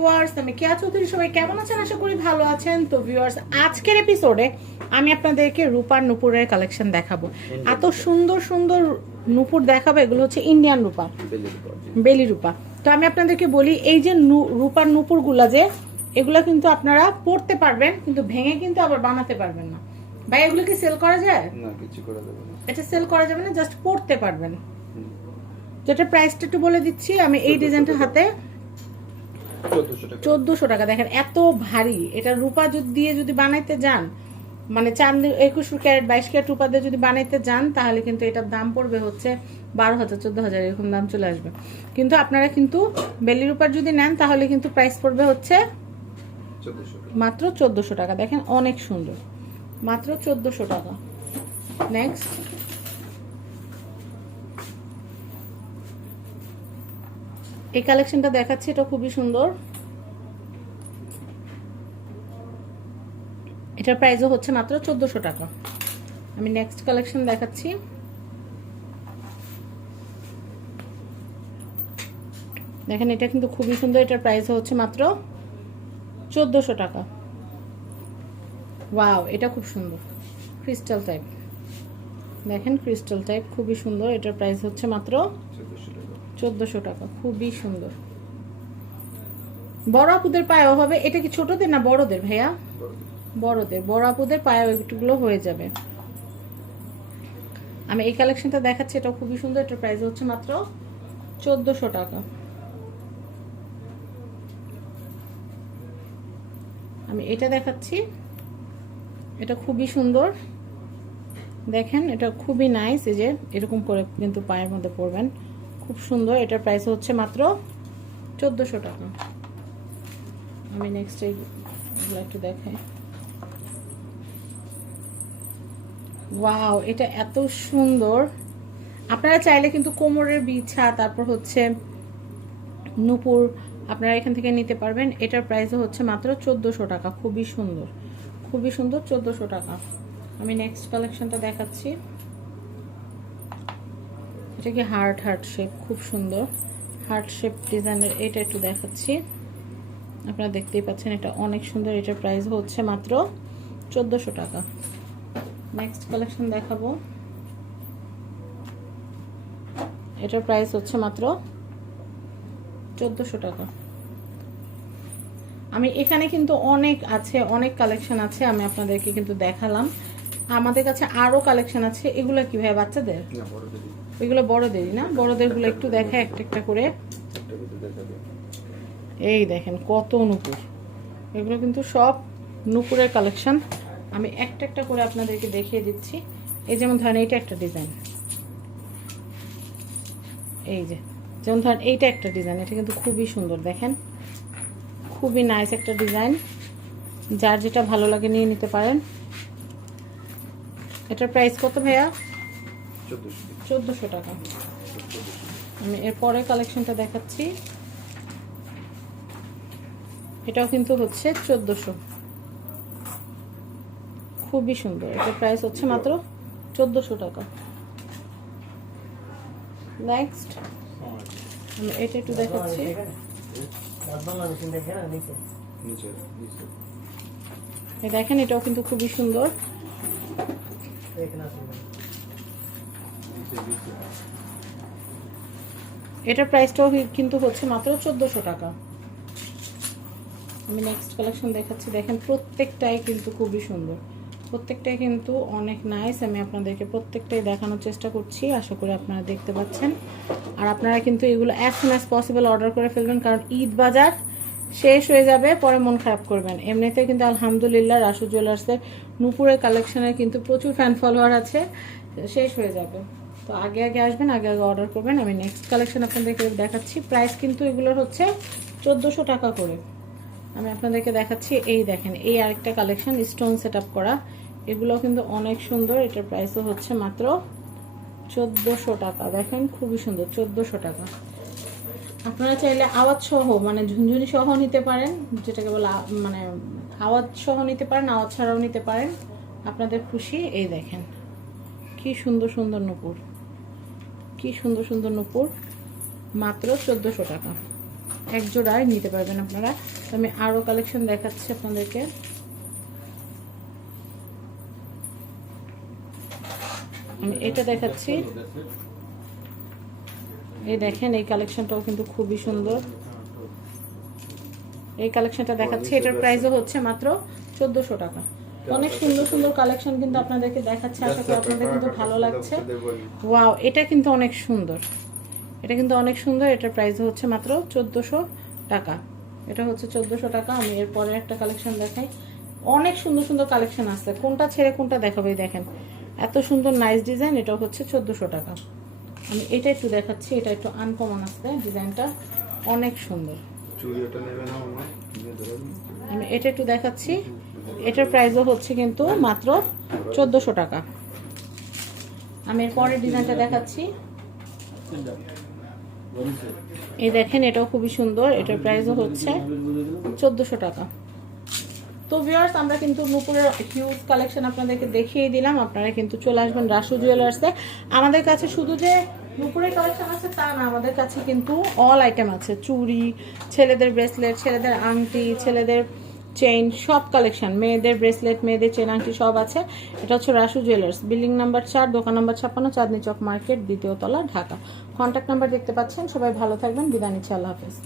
Viewers, আমি কেয়া চৌধুরী। সবাই কেমন আছেন? আশা করি ভালো আছেন। তো ভিউয়ার্স, আজকের এপিসোডে আমি আপনাদেরকে রূপার নুপুরের কালেকশন দেখাবো। এত সুন্দর সুন্দর নুপুর দেখাবো। এগুলো হচ্ছে ইন্ডিয়ান রূপা, বেলি রূপা। তো আমি আপনাদেরকে বলি, এই যে রূপার নুপুরগুলা যে এগুলা কিন্তু আপনারা পরতে পারবেন, কিন্তু ভেঙে কিন্তু আবার বানাতে পারবেন না। ভাই, এগুলো কি সেল করা যায়? না, কিছু করা যাবে না। এটা সেল করা যাবে না, জাস্ট পরতে পারবেন। যেটা প্রাইসটা একটু বলে দিচ্ছি। আমি এই ডিজাইনটা হাতে 1400 টাকা। দেখেন এত ভারী। এটা রূপা দিয়ে যদি বানাইতে যান, মানে চাঁদ 21 ক্যারেট 22 ক্যারেট রূপা দিয়ে যদি বানাইতে যান, তাহলে কিন্তু এটার দাম পড়বে হচ্ছে 12,000 14,000 এরকম দাম চলে আসবে। কিন্তু আপনারা কিন্তু বেলি রূপার যদি নেন, তাহলে কিন্তু প্রাইস পড়বে হচ্ছে মাত্র 1400 টাকা। দেখেন অনেক সুন্দর, মাত্র 1400 টাকা। নেক্সট, এই কালেকশনটা দেখাচ্ছি। এটা খুবই সুন্দর। এটার প্রাইসও হচ্ছে মাত্র 1400 টাকা। আমি নেক্সট কালেকশন দেখাচ্ছি। দেখেন এটা কিন্তু খুবই সুন্দর। এটার প্রাইসও হচ্ছে মাত্র 1400 টাকা। ওয়াও, এটা খুব সুন্দর, ক্রিস্টাল টাইপ। দেখেন ক্রিস্টাল টাইপ, খুবই সুন্দর। এটার প্রাইস হচ্ছে মাত্র 1400 টাকা। খুবই সুন্দর। বড় আপুদের পায়েও হবে। এটা কি ছোটদের না বড়দের ভাইয়া? বড়দের। বড় আপুদের পায়েও একটুগুলো হয়ে যাবে। আমি এই কালেকশনটা দেখাচ্ছি। এটা খুবই সুন্দর। এটার প্রাইস হচ্ছে মাত্র 1400 টাকা। আমি এটা দেখাচ্ছি। এটা খুবই সুন্দর। দেখেন এটা খুবই নাইস। এই যে এরকম করে কিন্তু পায়ের মধ্যে পরবেন, খুব সুন্দর। এটার প্রাইস হচ্ছে মাত্র 1400 টাকা। আমি নেক্সট এইগুলো একটু দেখাই। ওয়াও, এটা এত সুন্দর। আপনারা চাইলে কিন্তু কোমরের বিছা, তারপর হচ্ছে নুপুর আপনারা এখান থেকে নিতে পারবেন। এটার প্রাইসও হচ্ছে মাত্র 1400 টাকা। খুবই সুন্দর, খুবই সুন্দর, 1400 টাকা। আমি নেক্সট কালেকশনটা দেখাচ্ছি। এটা কি হার্ট শেপ, খুব সুন্দর হার্ট শেপ ডিজাইনের। এটা একটু দেখাচ্ছি। আপনারা দেখতেই পাচ্ছেন এটা অনেক সুন্দর। এটার প্রাইস হচ্ছে মাত্র 1400 টাকা। নেক্সট কালেকশন দেখাবো। এটার প্রাইস হচ্ছে মাত্র 1400 টাকা। আমি এখানে কিন্তু অনেক আছে, অনেক কালেকশন আছে। আমি আপনাদেরকে কিন্তু দেখালাম। আমাদের কাছে আরো কালেকশন আছে। এগুলো কি ভাই বাচ্চাদের? এগুলো বড়দেরই না? বড়দের গুলো একটু দেখা একটা একটা করে। এই দেখেন কত নুপুর। এগুলো কিন্তু সব নুপুরের কালেকশন। আমি একটা একটা করে আপনাদেরকে দেখিয়ে দিচ্ছি। এই যেমন ধরেন এইটা একটা ডিজাইন। এই যে যেমন ধরেন এইটা একটা ডিজাইন। এটা কিন্তু খুবই সুন্দর। দেখেন খুবই নাইস একটা ডিজাইন। যার যেটা ভালো লাগে নিয়ে নিতে পারেন। এটার প্রাইস কত ভাইয়া? 1400 টাকা। আমি এরপরে কালেকশনটা দেখাচ্ছি। এটাও কিন্তু হচ্ছে 1400। খুবই সুন্দর। এটার প্রাইস হচ্ছে মাত্র 1400 টাকা। নেক্সট আমি এটা একটু দেখাচ্ছি। দেখেন এটাও কিন্তু খুবই সুন্দর। এটার প্রাইসটাও কিন্তু হচ্ছে মাত্র 1400 টাকা। আমি নেক্সট কালেকশন দেখাচ্ছি। দেখেন প্রত্যেকটাই কিন্তু খুবই সুন্দর, প্রত্যেকটাই কিন্তু অনেক নাইস। আমি আপনাদেরকে প্রত্যেকটাই দেখানোর চেষ্টা করছি। আশা করি আপনারা দেখতে পাচ্ছেন। আর আপনারা কিন্তু এগুলো as soon as possible order করে ফেলবেন, কারণ ঈদ বাজার শেষ হয়ে যাবে, পরে মন খারাপ করবেন। এমনিতে কিন্তু আলহামদুলিল্লাহ রাসু জুয়েলার্সের নুপুরের কালেকশনের কিন্তু প্রচুর ফ্যান ফলোয়ার আছে। শেষ হয়ে যাবে, তো আগে আগে আসবেন, আগে আগে অর্ডার করবেন। আমি নেক্সট কালেকশন আপনাদেরকে দেখাচ্ছি। প্রাইস কিন্তু এগুলোর হচ্ছে 1400 টাকা করে। আমি আপনাদেরকে দেখাচ্ছি। এই দেখেন এই আরেকটা কালেকশন স্টোন সেট আপ করা। এগুলো কিন্তু অনেক সুন্দর। এটার প্রাইসও হচ্ছে মাত্র 1400 টাকা। দেখেন খুবই সুন্দর, 1400 টাকা। আপনারা চাইলে আওয়াজ সহ, মানে ঝুনঝুনি সহ নিতে পারেন, যেটাকে বলে মানে আওয়াজ সহ নিতে পারেন, আওয়াজ ছাড়াও নিতে পারেন, আপনাদের খুশি। এই দেখেন কি সুন্দর সুন্দর নুপুর, কি সুন্দর সুন্দর নুপুর, মাত্র 1400 টাকা। এক জোড়ায় নিতে পারবেন আপনারা। তো আমি আরো কালেকশন দেখাচ্ছি আপনাদেরকে। আমি এটা দেখাচ্ছি, এই দেখেন এই কালেকশনটাও কিন্তু খুবই সুন্দর। এই কালেকশনটা দেখাচ্ছি, এটার প্রাইসও হচ্ছে মাত্র 1400 টাকা। অনেক সুন্দর সুন্দর কালেকশন কিন্তু আপনাদেরকে দেখাচ্ছে, আশা করি আপনাদের কিন্তু ভালো লাগছে। ওয়াও, এটা কিন্তু অনেক সুন্দর, এটা কিন্তু অনেক সুন্দর। এটার প্রাইস হচ্ছে মাত্র 1400 টাকা। এটা হচ্ছে 1400 টাকা। আমি এরপরে একটা কালেকশন দেখাই, অনেক সুন্দর সুন্দর কালেকশন আছে, কোনটা ছেড়ে কোনটা দেখাবে দেখেন, এত সুন্দর নাইস ডিজাইন। এটা হচ্ছে 1400 টাকা। আমি এটা একটু দেখাচ্ছি, এটা একটু আনকমন আসছে, ডিজাইনটা অনেক সুন্দর। আমি এটা একটু দেখাচ্ছি, এটার প্রাইসও হচ্ছে কিন্তু মাত্র 1400 টাকা। আমি এর পরের ডিজাইনটা দেখাচ্ছি, এই দেখেন এটাও খুবই সুন্দর। এটার প্রাইসও হচ্ছে 1400 টাকা। তো ভিউয়ার্স, আমরা কিন্তু নূপুরের হিউজ কালেকশন আপনাদেরকে দেখিয়ে দিলাম। আপনারা কিন্তু চলে আসবেন রাসু জুয়েলার্সে। আমাদের কাছে শুধু যে নূপুরের কালেকশন আছে তা না, আমাদের কাছে কিন্তু অল আইটেম আছে, চুড়ি, ছেলেদের ব্রেসলেট, ছেলেদের আংটি, ছেলেদের চেইন, সব কালেকশন, মেয়েদের ব্রেসলেট, মেয়েদের চেন আংটি সব আছে। এটা হচ্ছে রাসু জুয়েলার্স, বিল্ডিং নাম্বার 4, দোকান নাম্বার 56, চাঁদনি চক মার্কেট, দ্বিতীয় তলা, ঢাকা। কন্ট্যাক্ট নাম্বার দেখতে পাচ্ছেন। সবাই ভালো থাকবেন, বিদায় নিচ্ছি, আল্লাহ হাফেজ।